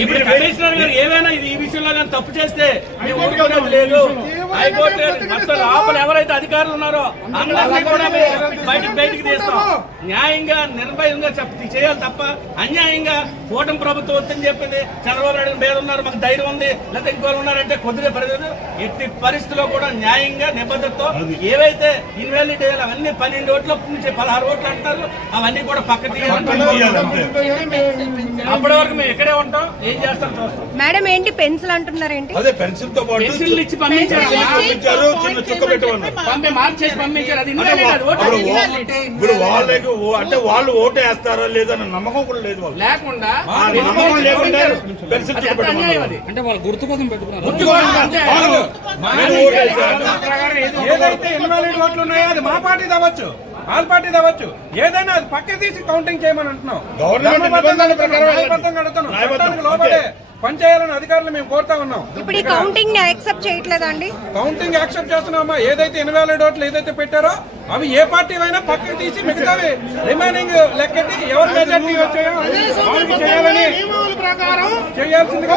ఇప్పుడు కమిషనర్ గారు ఏమైనా ఇది ఈ విషయంలో తప్పు చేస్తే మేము లేదు. హైకోర్టు మొత్తం లోపల ఎవరైతే అధికారులు ఉన్నారో అందరినీ కూడా మేము బయటికి బయటికి తీస్తాం న్యాయంగా నిర్భయంగా చెప్పి చేయాలి తప్ప అన్యాయంగా కూటమి ప్రభుత్వం వద్దని చెప్పింది చంద్రబాబు నాయుడు మీద ఉన్నారు మాకు ధైర్యం ఉంది. లేకపోతే ఇంకోళ్ళు ఉన్నారంటే కొద్దిగా పరిస్థితి ఎట్టి పరిస్థితిలో కూడా న్యాయంగా నిబద్ధతతో ఏవైతే ఇన్వాలిడ్ అవన్నీ పన్నెండు ఓట్ల నుంచి పదహారు ఓట్లు అంటారు అవన్నీ కూడా పక్క అప్పటి వరకు మేము ఇక్కడే ఉంటాం. ఏం చేస్తాం చూస్తాం. మేడం ఏంటి పెన్సిల్ అంటున్నారు? ఏంటి అదే పెన్సిల్తో పాటు పెన్సిల్ ఇచ్చి పంపించారు. పంపించారు చిన్న చుక్క పెట్టమన్నారు. పంపి పంపించారు. అది ఇప్పుడు వాళ్ళకి అంటే వాళ్ళు ఓటు వేస్తారా లేదన్న నమ్మకం కూడా లేదు వాళ్ళు లేకుండా నమ్మకం లేకుండా పెన్సిల్ చుక్క పెట్టమన్నారు. అంటే వాళ్ళ గుర్తు కోసం పెట్టుకున్నారు. గుర్తు. ఏదైతే ఇన్వాలిడ్ ఓట్లు ఉన్నాయో అది మా పార్టీ అవ్వచ్చు ఆల్ పార్టీ అవ్వచ్చు ఏదైనా అది పక్క తీసి కౌంటింగ్ చేయమని అంటున్నాం. గవర్నమెంట్ నిబంధనల ప్రకారం న్యాయబద్ధంగా పనిచేయాలని అధికారులు మేము కోరుతా ఉన్నాం. ఇప్పుడు ఈ కౌంటింగ్ని యాక్సెప్ట్ చేయట్లేదా అండి కౌంటింగ్ యాక్సెప్ట్ చేస్తున్నామా? ఏదైతే ఇన్వాలిడ్ ఓట్లు ఏదైతే పెట్టారో అవి ఏ పార్టీ అయినా పక్కకి తీసి మిగతావి రిమైనింగ్ లెక్కటి ఎవరు మెజార్టీ వచ్చాయో చేయాలని చేయాల్సిందిగా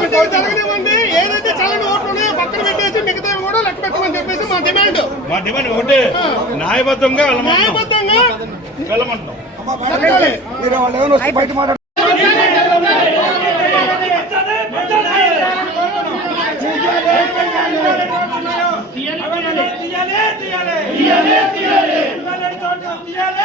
ఏదైతే చల్లని ఓట్లు ఉన్నాయో పక్కన పెట్టేసి మిగతా కూడా లెక్క పెట్టమని చెప్పేసి మా డిమాండ్. మా డిమాండ్ ఒకటే న్యాయబద్ధంగా వెళ్ళమంటున్నాం. న్యాయబద్ధంగా వెళ్ళమంటున్నాం ప్రజాస్వామ్యాన్ని కాపాడాలి కాపాడాలి